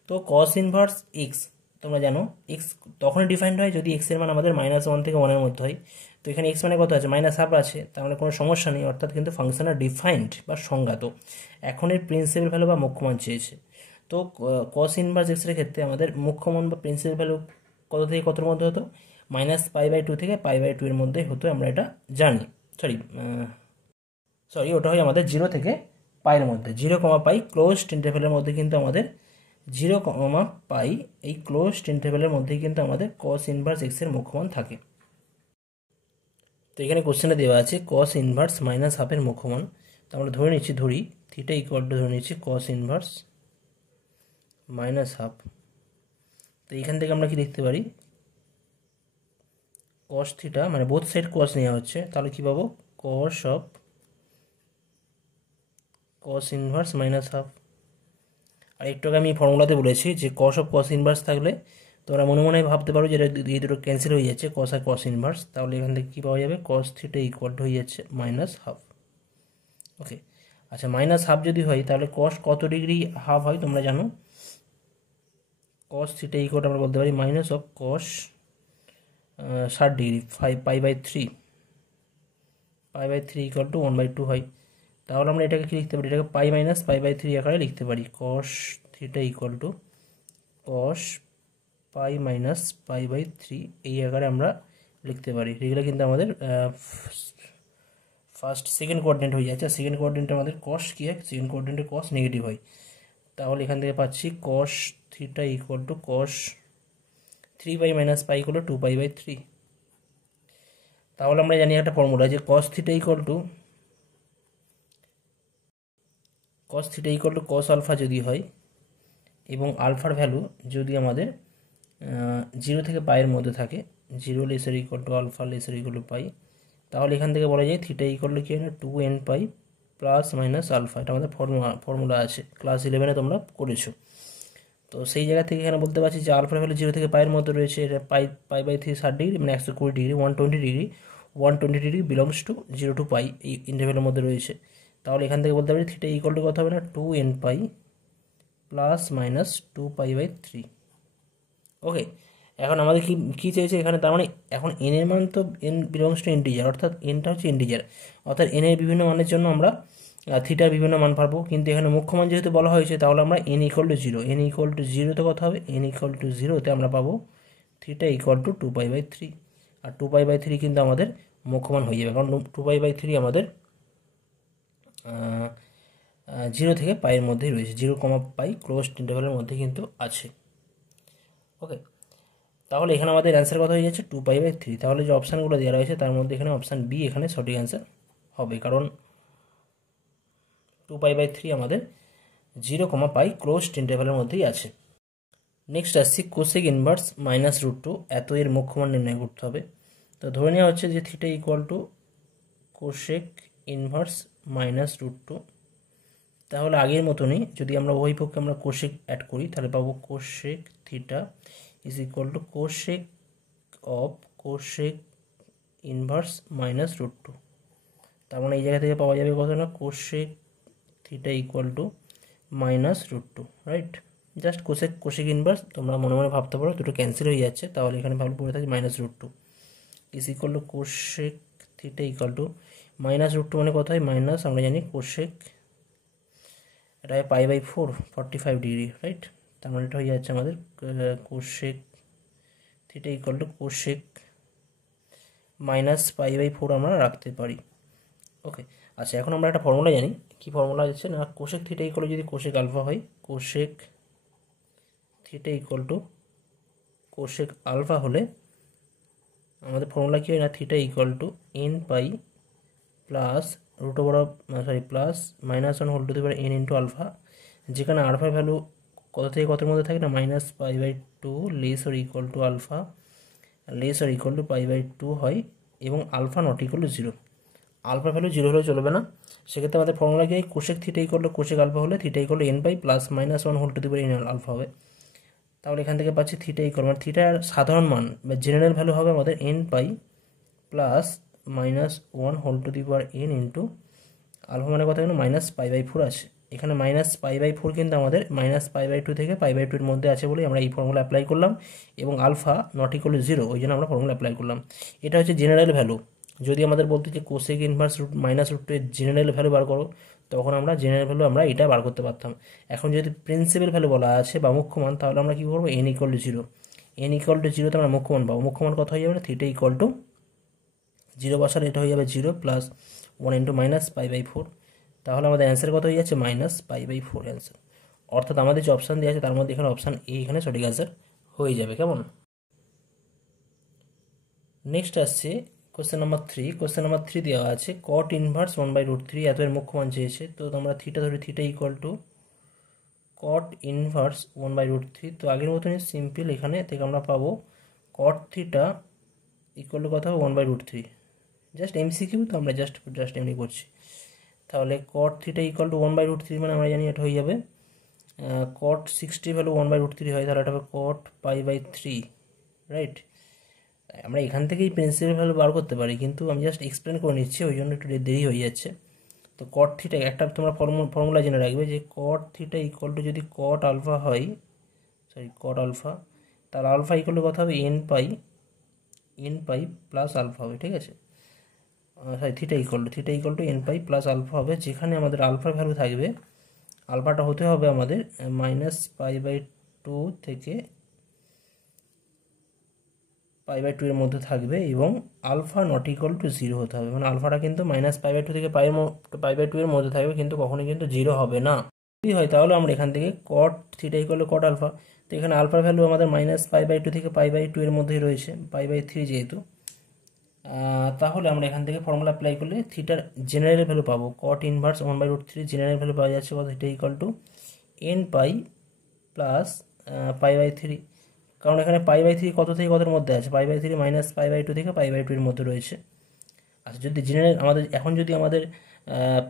তো কস ইনভার্স এক্স, তোমরা জানো এক্স তখনই ডিফাইন্ড হয় যদি এক্স এর মান আমাদের -1 থেকে 1 এর মধ্যে হয়। তো এখানে এক্স মানে কত আছে? -1/2 আছে, তার মানে কোনো সমস্যা নেই, অর্থাৎ কিন্তু ফাংশনের ডিফাইন্ড বা সংজ্ঞাত। এখন এর প্রিন্সিপাল ভ্যালু বা মুখ্য মান চেয়েছে। তো কস ইনভার্স এক্সের ক্ষেত্রে আমাদের মুখ্য মান বা প্রিন্সিপাল ভ্যালু কত থেকে কতর মধ্যে হতো? -π/2 থেকে π/2 এর মধ্যে হতো, আমরা এটা জানি। ওটা হয় আমাদের 0 থেকে পাইয়ের মধ্যে, 0, π ক্লোজড ইন্টারভ্যালের মধ্যে কিন্তু আমাদের 0, π এই ক্লোজড ইন্টারভ্যালের মধ্যেই কিন্তু আমাদের কস ইনভার্স এক্সের মুখ্য মান থাকে। তো এখানে কোশ্চেনে দেওয়া আছে কস ইনভার্স -1/2 এর মুখ্য মান। তো আমরা ধরি থিটা ইকুয়াল টু ধরে নিচ্ছি কস ইনভার্স -1/2। তো এখান থেকে আমরা কি দেখতে পারি? কস থিটা, মানে বোথ সাইড কস নেওয়া হচ্ছে, তাহলে কি পাবো? Cos inverse -1/2। আর একটু আগে আমি ফর্মুলাতে বলেছি যে কস ইনভার্স থাকলে তোমরা মনে মনে ভাবতে পারো যে এটা এই দুটো ক্যান্সেল হয়ে যাচ্ছে, কস আর কস ইনভার্স, তাহলে এখান থেকে কী পাওয়া যাবে? কস থিটা ইকুয়াল টু হয়ে যাচ্ছে -1/2। ওকে, আচ্ছা, -1/2 যদি হয় তাহলে কস কত ডিগ্রি হাফ হয় তোমরা জানো? কস থিটা ইকুয়াল আমরা বলতে পারি minus of cos 60 degree, 5π/3 equal to 1/2 হয়। তাহলে আমরা এটাকে কি লিখতে পারি? এটাকে পাই মাইনাস π/3 আকারে লিখতে পারি। Cos theta equal to cos pi minus π/3 এই আকারে আমরা লিখতে পারি। এগুলো কিন্তু আমাদের ফার্স্ট সেকেন্ড কোঅর্ডিনেট হয়ে যাচ্ছে, সেকেন্ড কোঅর্ডিনেটে আমাদের কস কী হয়, সেকেন্ড কোঅর্ডিনেটে কস নেগেটিভ হয়। তাহলে এখান থেকে পাচ্ছি cos theta equal to cos 3 minus pi equal to 2π/3। তাহলে আমরা জানি একটা ফর্মুলা যে cos theta equal to cos alpha যদি হয় এবং আলফার ভ্যালু যদি আমাদের 0 থেকে পাইয়ের মধ্যে থাকে, 0 lesser equal to alpha lesser equal to pi, তাহলে এখান থেকে বলা যায় থিটা ইকুয়াল টু কি হয় না 2n π প্লাস মাইনাস আলফা। এটা আমাদের ফর্মুলা আছে, ক্লাস 11-এ তোমরা করেছো। তো সেই জায়গা থেকে এখানে বলতে পারছি যে আলফার ভ্যালু 0 থেকে পাইয়ের মধ্যে রয়েছে, এটা π/3 60 ডিগ্রি মানে 120 degree, 120 degree belongs to 0 to π এই ইন্টারভ্যালের মধ্যে রয়েছে। তাহলে এখান থেকে বলতে পারি থিটা ইকুয়াল টু কত হবে না 2n π প্লাস মাইনাস 2π/3। ওকে, এখন আমাদের কি চেয়েছে এখানে, তার মানে এখন এন এর মান তো এন বিলংস টু ইন্টিজার, অর্থাৎ এনটা হচ্ছে ইন্টিজার, অর্থাৎ এন এর বিভিন্ন মানের জন্য আমরা থিটার বিভিন্ন মান পাবো। কিন্তু এখানে মুখ্য মান যেহেতু বলা হয়েছে, তাহলে আমরা n equal to 0, n equal to 0তে কথা হবে, n ইকুয়াল টু 0তে আমরা পাবো থিটা ইকুয়াল টু 2π/3। আর 2π/3 কিন্তু আমাদের মুখ্য মান হয়ে যাবে, কারণ 2π/3 আমাদের 0 থেকে পাইয়ের মধ্যেই রয়েছে, 0, π ক্লোজড ইন্টারভ্যালের মধ্যে কিন্তু আছে। ওকে, তাহলে এখানে আমাদের অ্যান্সার কথা হয়ে যাচ্ছে 2π/3। তাহলে যে অপশানগুলো দেওয়া রয়েছে তার মধ্যে এখানে অপশান বি এখানে সঠিক অ্যান্সার হবে, কারণ 2π/3 আমাদের 0, π ক্লোজড ইন্টারভ্যালের মধ্যেই আছে। নেক্সট আসছি কোসেক ইনভার্স -√2, এত এর মুখ্য মান নির্ণয় করতে হবে। তো ধরে নেওয়া হচ্ছে যে theta equal to cosec inverse -√2। তাহলে আগের মতনই যদি আমরা উভয় পক্ষে আমরা কোসেক অ্যাড করি, তাহলে পাবো cosec theta is equal to cosec of cosec inverse -√2। তার মানে এই জায়গা থেকে পাওয়া যাবে কত না cosec theta equal two -√2, right. Just cosec inverse তোমরা মনে মনে ভাবতে পারো, দুটো ক্যান্সেল হয়ে যাচ্ছে, তাহলে এখানে ভালো পড়ে থাকে -√2 is equal to cosec theta equal two -√2 মানে কত হয় মাইনাস, আমরা জানি কোসেক এটা হয় π/4 45 ডিগ্রি, রাইট। তার মানে এটা হয়ে যাচ্ছে আমাদের cosec theta equal to cosec -π/4 আমরা রাখতে পারি। ওকে, আচ্ছা এখন আমরা একটা ফর্মুলা জানি, কি ফর্মুলা আছে না কোসেক থিটা ইকুয়াল যদি কোসেক আলফা হয়, cosec theta equal to cosec alpha হলে আমাদের ফর্মুলা কী হয় না theta equal to n π plus plus -1 whole to the power n into alpha, যেখানে আলফার ভ্যালু কত থেকে কতের মধ্যে থাকে না -π/2 less or equal to alpha less or equal to π/2 হয়, এবং alpha not equal to 0। Alpha value 0 হলেও চলবে না, সেক্ষেত্রে আমাদের ফর্মুলা কি হয় cosec theta equal to cosec alpha হলে theta equal to n π plus -1 whole to the power n alpha হবে। তাহলে এখান থেকে পাচ্ছি থিটা ইকুয়াল মানে থিটার সাধারণ মান বা জেনারেল ভ্যালু হবে আমাদের n π plus -1 whole to the power n into alpha মানে কথা -π/4 আছে, এখানে -π/4 কিন্তু আমাদের -π/2 থেকে π/2 এর মধ্যে আছে বলে আমরা এই ফর্মুলা অ্যাপ্লাই করলাম, এবং আলফা নট ইকুয়াল টু 0 ওই জন্য আমরা ফর্মুলা অ্যাপ্লাই করলাম। এটা হচ্ছে জেনারেল ভ্যালু। যদি আমাদের বলতে যে কোসেক ইনভার্স -√2 এর জেনারেল ভ্যালু বার করো, তখন আমরা জেনারেল ভ্যালু আমরা এটা বার করতে পারতাম। এখন যদি প্রিন্সিপাল ভ্যালু বলা আছে বা মুখ্য মান, তাহলে আমরা কী করবো n equal to 0, n equal to 0তে আমরা মুখ্য মান পাবো। মুখ্য মান কত হয়ে যাবে থিটা ইকুয়াল টু 0 বসালে এটা হয়ে যাবে 0 প্লাস 1 ইন্টু -π/4। তাহলে আমাদের অ্যান্সার কত হয়ে যাচ্ছে -π/4 অ্যান্সার। অর্থাৎ আমাদের যে অপশান দেওয়া আছে তার মধ্যে এখানে অপশান এ এখানে সঠিক অ্যান্সার হয়ে যাবে। কেমন? নেক্সট আসছে কোশ্চেন নাম্বার 3। কোশ্চেন নাম্বার 3 দেওয়া আছে কট ইনভার্স 1/√3, এত এর মুখ্য মান চেয়েছে। তো তোমরা থিটা ধরে theta equal to cot inverse 1/√3। তো আগের মতনই সিম্পল, এখানে থেকে আমরা পাবো কট থিটা ইকুয়াল টু কত হবে 1/√3। জাস্ট এমসিকিউ, তো আমরা জাস্ট এমনি করছি। তাহলে কট থিটা ইকুয়াল টু 1/√3 মানে আমরা জানি এটা হয়ে যাবে কট 60 ভ্যালু 1/√3 হয়, তাহলে এটা হবে কট π/3, রাইট। আমরা এখান থেকেই প্রিন্সিপাল ভ্যালু বার করতে পারি, কিন্তু আমি জাস্ট এক্সপ্লেন করে নিচ্ছি, ওই জন্য একটু দেরি হয়ে যাচ্ছে। তো কট থিটা একটা তোমরা ফর্মুলা জেনে রাখবে যে কট থিটা ইকুয়াল টু যদি কট আলফা হয়, কট আলফা, তাহলে আলফা ইকুয়াল টু কথা হবে n π প্লাস আলফা হবে, ঠিক আছে। Theta equal to n π plus alpha হবে, যেখানে আমাদের আলফার ভ্যালু থাকবে, আলফাটা হতে হবে আমাদের -π/2 থেকে π/2 এর মধ্যে থাকবে এবং আলফা নট ইকুয়াল টু 0 হতে হবে, মানে আলফাটা কিন্তু -π/2 থেকে π/2 এর মধ্যে থাকবে, কিন্তু কখনোই কিন্তু 0 হবে না। যদি হয় তাহলে আমরা এখান থেকে cot theta equal to cot alpha, তো এখানে আলফার ভ্যালু আমাদের -π/2 থেকে π/2 এর মধ্যেই রয়েছে, π/3 যেহেতু, তাহলে আমরা এখান থেকে ফর্মুলা অ্যাপ্লাই করলে থিটার জেনারেল ভ্যালু পাবো, cot ইনভার্স 1/√3 জেনারেল ভ্যালু পাওয়া যাচ্ছে কত, theta equal two nπ plus π/3, কারণ এখানে π/3 কত থেকে কতর মধ্যে আছে, π/3 -π/2 থেকে π/2 এর মধ্যে রয়েছে। আচ্ছা, যদি জেনারেল আমাদের এখন যদি আমাদের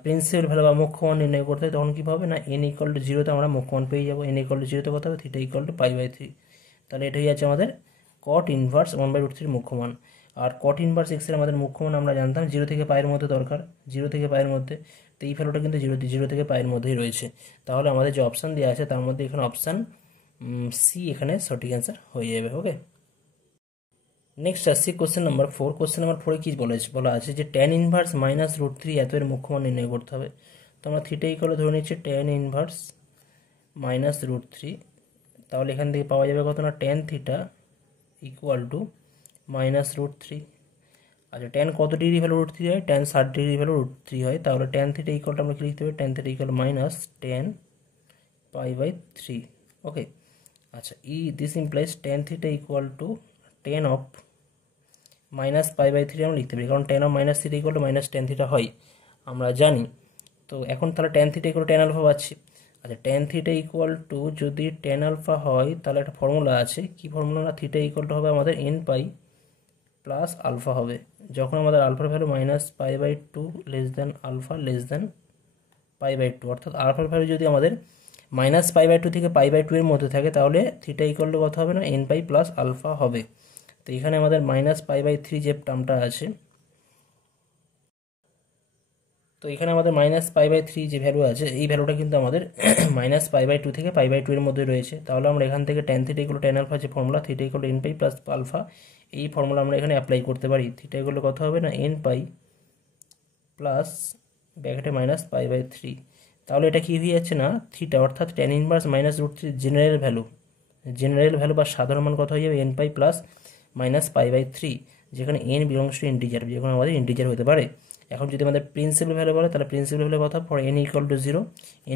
প্রিন্সিপাল ভ্যালু বা মুখ্য মান নির্ণয় করতে হয় তখন কী হবে না, n ইকুয়াল টু 0তে আমরা মুখ্য মান পেয়ে যাবো, n ইকুয়াল টু 0তে কত হবে, থিটা ইকুয়াল টু π/3, তাহলে এটাই আছে আমাদের cot ইনভার্স 1/√3 মুখ্য মান। আর cot ইনভার্স x এর আমাদের মুখ্য মান আমরা জানতাম 0 থেকে π এর মধ্যে দরকার, 0 থেকে π এর মধ্যে, তো এই ভ্যালুটা কিন্তু 0 থেকে π এর মধ্যেই রয়েছে, তাহলে আমাদের যে অপশান দেওয়া আছে তার মধ্যে এখানে অপশান সি এখানে সঠিক অ্যান্সার হয়ে যাবে। ওকে, নেক্সট আসছি কোশ্চেন নাম্বার 4। কোশ্চেন নাম্বার 4-এ কি বলা আছে যে tan ইনভার্স -√3 এত এর মুখ্য মান নির্ণয় করতে হবে। তো আমরা থিটা ইকুয়াল ধরে নিচ্ছি tan ইনভার্স -√3, তাহলে এখান থেকে পাওয়া যাবে কত না, tan থিটা ইকুয়াল টু -√3। আচ্ছা, tan কত ডিগ্রি ভ্যালু √3 হয়, tan 60 ডিগ্রি ভ্যালু √3 হয়, তাহলে tan থিটা ইকুয়াল টু আমরা কি লিখতে পারি, tan theta equal -tan π/3। Okay, আচ্ছা, this implies tan theta equal to tan of -π/3 আমরা লিখতে পারি, কারণ tan of -θ equal to -tan theta হয় আমরা জানি। তো এখন তাহলে tan theta equal tan alpha পাচ্ছি। আচ্ছা, tan থিটা ইকুয়াল টু যদি tan আলফা হয় তাহলে একটা ফর্মুলা আছে, কি ফর্মুলা না, থিটা ইকুয়াল টু হবে আমাদের nπ প্লাস আলফা হবে, যখন আমাদের আলফার value -π/2 less than alpha less than π/2, অর্থাৎ আলফার ভ্যালু যদি আমাদের -π/2 থেকে π/2 এর মধ্যে থাকে তাহলে থিটা ইকুয়াল টু কত হবে না, nπ প্লাস আলফা হবে। তো এখানে আমাদের -π/3 যে টার্মটা আছে, তো এখানে আমাদের -π/3 যে ভ্যালু আছে এই ভ্যালুটা কিন্তু আমাদের -π/2 থেকে π/2 এর মধ্যে রয়েছে, তাহলে আমরা এখান থেকে tan theta equal tan alpha যে formula, theta equal nπ plus alpha, এই ফর্মুলা আমরা এখানে অ্যাপ্লাই করতে পারি। থিটা ইকুয়াল কত হবে না, nπ প্লাস ব্র্যাকেটে -π/3, তাহলে এটা কি হয়ে যাচ্ছে না, থিটা অর্থাৎ tan ইনভার্স -√3 জেনারেল ভ্যালু বা সাধারণ মান কত হয়ে যাবে, nπ প্লাস -π/3, যেখানে n বিলংস টু ইন্টিজার, যেখানে আমাদের ইন্টিজার হতে পারে। এখন যদি আমাদের প্রিন্সিপাল ভ্যালু বলে তাহলে প্রিন্সিপাল ভ্যালু কথা for n equal to 0,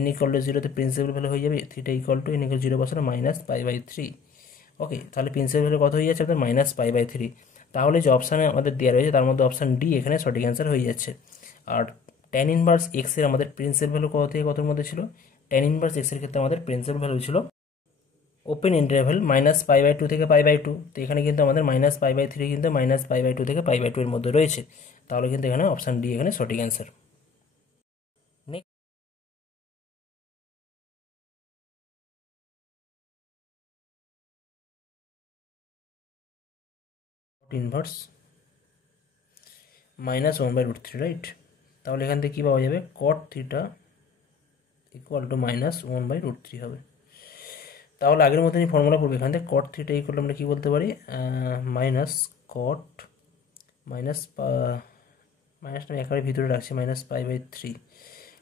n equal to 0তে প্রিন্সিপাল ভ্যালু হয়ে যাবে theta equal to n equal 0 বসানো -π/3। ওকে, তাহলে প্রিন্সিপাল ভ্যালু কত হয়ে যাচ্ছে আমাদের -π/3, তাহলে যে অপশানে আমাদের দেওয়া রয়েছে তার মধ্যে অপশান ডি এখানে সঠিক অ্যান্সার হয়ে যাচ্ছে। আর tan ইনভার্স x এর আমাদের প্রিন্সিপাল ভ্যালু কত থেকে কতর মধ্যে ছিল, tan ইনভার্স x এর ক্ষেত্রে আমাদের প্রিন্সিপাল ভ্যালু ছিল ওপেন ইন্টারভ্যাল -π/2 থেকে π/2, তো এখানে কিন্তু আমাদের -π/3 কিন্তু -π/2 থেকে π/2 এর মধ্যে রয়েছে, তাহলে কিন্তু এখানে অপশান ডি এখানে সঠিক অ্যান্সার। ইনভার্স -1/√3, রাইট, তাহলে এখান থেকে কী পাওয়া যাবে, cot থিটা ইকুয়াল টু -1/√3 হবে। তাহলে আগের মতনই ফর্মুলা করবো, এখান থেকে cot থিটা ইকুয়াল আমরা কী বলতে পারি, cot মাইনাসটা আমি একেবারে ভিতরে রাখছি -π/3,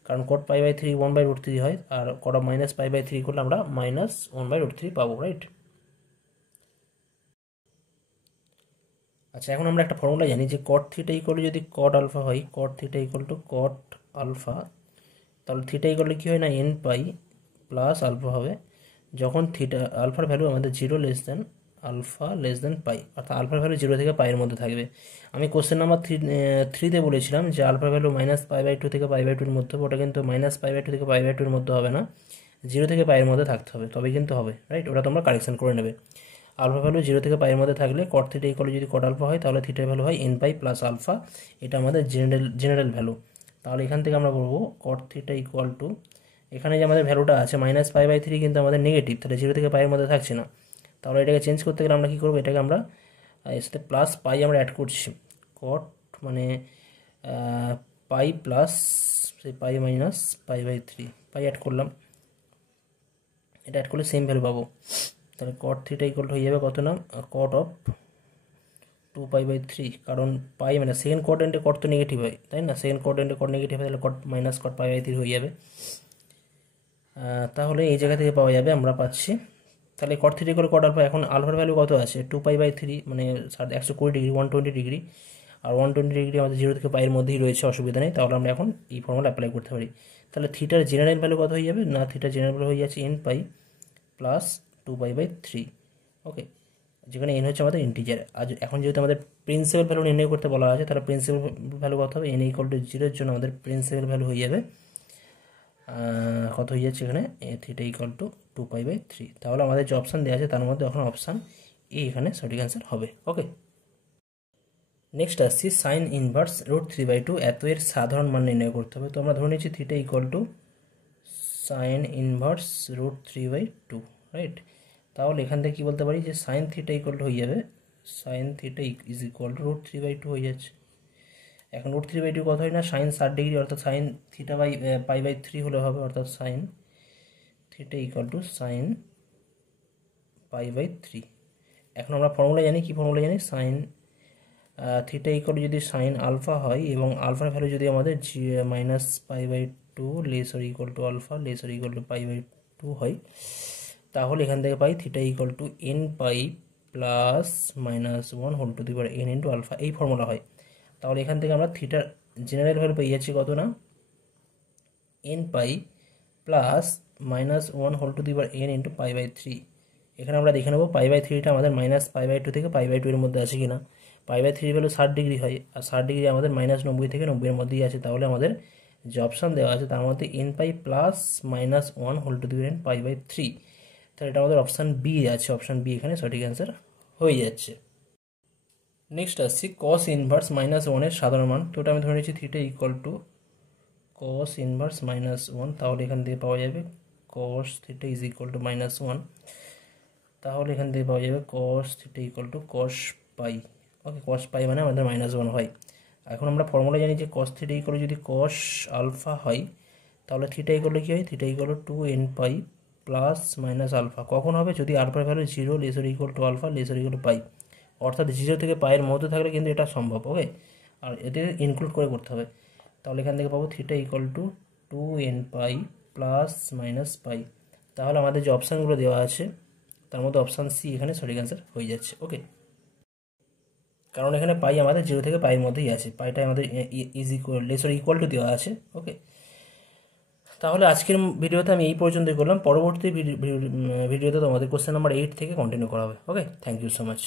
কারণ cot π/3 1/√3 হয়, আর cot অফ -π/3 করলে আমরা -1/√3 পাবো, রাইট। আচ্ছা, এখন আমরা একটা ফর্মুলা জানি যে cot থিটা ইকুয়াল টু যদি cot আলফা হয়, cot theta equal to cot alpha, তাহলে থিটা ইকুয়াল টু কী হয় না, nπ প্লাস আলফা হবে, যখন থিটা আলফার ভ্যালু আমাদের 0 less than alpha less than pi, অর্থাৎ আলফার ভ্যালু 0 থেকে পাইয়ের মধ্যে থাকবে। আমি কোশ্চেন নাম্বার 3তে বলেছিলাম যে আলফার ভ্যালু -π/2 থেকে π/2 এর মধ্যে, ওটা কিন্তু -π/2 থেকে π/2 এর মধ্যে হবে না, 0 থেকে পাইয়ের মধ্যে থাকতে হবে, তবে কিন্তু হবে, রাইট, ওটা তোমরা কারেকশন করে নেবে। আলফা ভ্যালু 0 থেকে পাইয়ের মধ্যে থাকলে cot থিটা ইকুয়াল যদি cot আলফা হয় তাহলে থিটার ভ্যালু হয় nπ প্লাস আলফা, এটা আমাদের জেনারেল ভ্যালু। তাহলে এখান থেকে আমরা বলবো cot থিটা ইকুয়াল টু, এখানে যে আমাদের ভ্যালুটা আছে -π/3 কিন্তু আমাদের নেগেটিভ, তাহলে 0 থেকে পাইয়ের মধ্যে থাকছে না, তাহলে এটাকে চেঞ্জ করতে গেলে আমরা কী করবো, এটাকে আমরা এর সাথে প্লাস পাই আমরা অ্যাড করছি, cot মানে পাই প্লাস সেই পাই মাইনাস π/3, পাই অ্যাড করলাম, এটা অ্যাড করলে সেম ভ্যালু পাবো, তাহলে cot থিটা ইকুয়াল হয়ে যাবে কত না, cot অফ 2π/3, কারণ পাই মানে সেকেন্ড কোয়াড্রেন্টে cot তো নেগেটিভ হয়, তাই না, সেকেন্ড কোয়াড্রেন্টে cot নেগেটিভ হয়, তাহলে cot π/3 হয়ে যাবে। তাহলে এই জায়গা থেকে পাওয়া যাবে, আমরা পাচ্ছি তাহলে cot theta equal cot alpha, এখন আলফার ভ্যালু কত আছে 2π/3 মানে 120 ডিগ্রি 120 ডিগ্রি, আর 120 ডিগ্রি আমাদের 0 থেকে পাইয়ের মধ্যেই রয়েছে, অসুবিধা নেই। তাহলে আমরা এখন এই ফর্মুলা অ্যাপ্লাই করতে পারি। তাহলে থিটার জেনারেল ভ্যালু কত হয়ে যাবে না, থিটার জেনারেল ভ্যালু হয়ে যাচ্ছে nπ প্লাস 2π/3। ওকে, যেখানে n হচ্ছে আমাদের ইন্টিজার। আজ এখন যেহেতু আমাদের প্রিন্সিপাল ভ্যালু নির্ণয় করতে বলা আছে, তাহলে প্রিন্সিপাল ভ্যালু কত হবে, n = 0 এর জন্য আমাদের প্রিন্সিপাল ভ্যালু হয়ে যাবে কত হয়ে যাচ্ছে এখানে থিটা = 2π/3। তাহলে আমাদের যে অপশান দেওয়া আছে তার মধ্যে এখন অপশান এ এখানে সঠিক অ্যান্সার হবে। ওকে, নেক্সট আসছি সাইন ইনভার্স √3/2, এত এর সাধারণ মান নির্ণয় করতে হবে। তো আমরা ধরে নিচ্ছি থিটা = সাইন ইনভার্স √3/2, রাইট। তাহলে এখান থেকে কী বলতে পারি যে সাইন থিটা হয়ে যাবে, সাইন থিটা √3/2 হয়ে যাচ্ছে। এখন √3/2 কত হয় না, সাইন 60 ডিগ্রি, অর্থাৎ সাইন থিটা π/3 হলে হবে, অর্থাৎ সাইন থিটা সাইন π/3। এখন আমরা ফর্মুলা জানি, কি ফর্মুলা জানি, সাইন থিটা যদি সাইন আলফা হয় এবং আলফার ভ্যালু যদি আমাদের -π/2 ≤ আলফা ≤ π/2 হয়, তাহলে এখান থেকে পাই theta nπ plus -1 n × alpha, এই ফর্মুলা হয়। তাহলে এখান থেকে আমরা থিটার জেনারেল ভ্যালু পেয়ে যাচ্ছি কত না, nπ প্লাস -1 n × π/3। এখানে আমরা দেখে নেব π/3টা আমাদের -π/2 থেকে π/2 এর মধ্যে আছে কিনা। π/3 ভ্যালু 60 ডিগ্রি হয়, আর 60 ডিগ্রি আমাদের -90 থেকে 90 এর মধ্যেই আছে। তাহলে আমাদের যে অপশান দেওয়া আছে তার মধ্যে nπ প্লাস -1 n π/3, তাহলে এটা আমাদের অপশান বি আছে, অপশান বি এখানে সঠিক অ্যান্সার হয়ে যাচ্ছে। নেক্সট আসছি কস ইনভার্স -1 এর সাধারণ মান। তো ওটা আমি ধরে নিচ্ছি থিটা = কস ইনভার্স -1, তাহলে এখান থেকে পাওয়া যাবে কস থিটা = -1, তাহলে এখান থেকে পাওয়া যাবে কস থিটা = কস পাই। ওকে, কস পাই মানে আমাদের -1 হয়। এখন আমরা ফর্মুলা জানি যে কস থিটা যদি কস আলফা হয়, তাহলে থিটা কী হয়, theta 2nπ plus minus alpha. কখন হবে, যদি আলফার ভ্যালু 0 ≤ আলফা ≤ পাই, অর্থাৎ 0 থেকে পাইয়ের মধ্যে থাকলে কিন্তু এটা সম্ভব। ওকে, আর এতে ইনক্লুড করে করতে হবে। তাহলে এখান থেকে পাবো থিটা = 2nπ প্লাস মাইনাস পাই। তাহলে আমাদের যে অপশানগুলো দেওয়া আছে তার মধ্যে অপশান সি এখানে সঠিক অ্যান্সার হয়ে যাচ্ছে। ওকে, কারণ এখানে পাই আমাদের 0 থেকে পাইয়ের মধ্যেই আছে, পাইটা আমাদের ইকুয়াল টু দেওয়া আছে। ওকে, তাহলে আজকের ভিডিওতে আমি এই পর্যন্তই করলাম। পরবর্তী ভিডিওতে তোমাদের কোশ্চেন নাম্বার 8 থেকে কন্টিনিউ করা হবে। ওকে, থ্যাংক ইউ সো মাচ।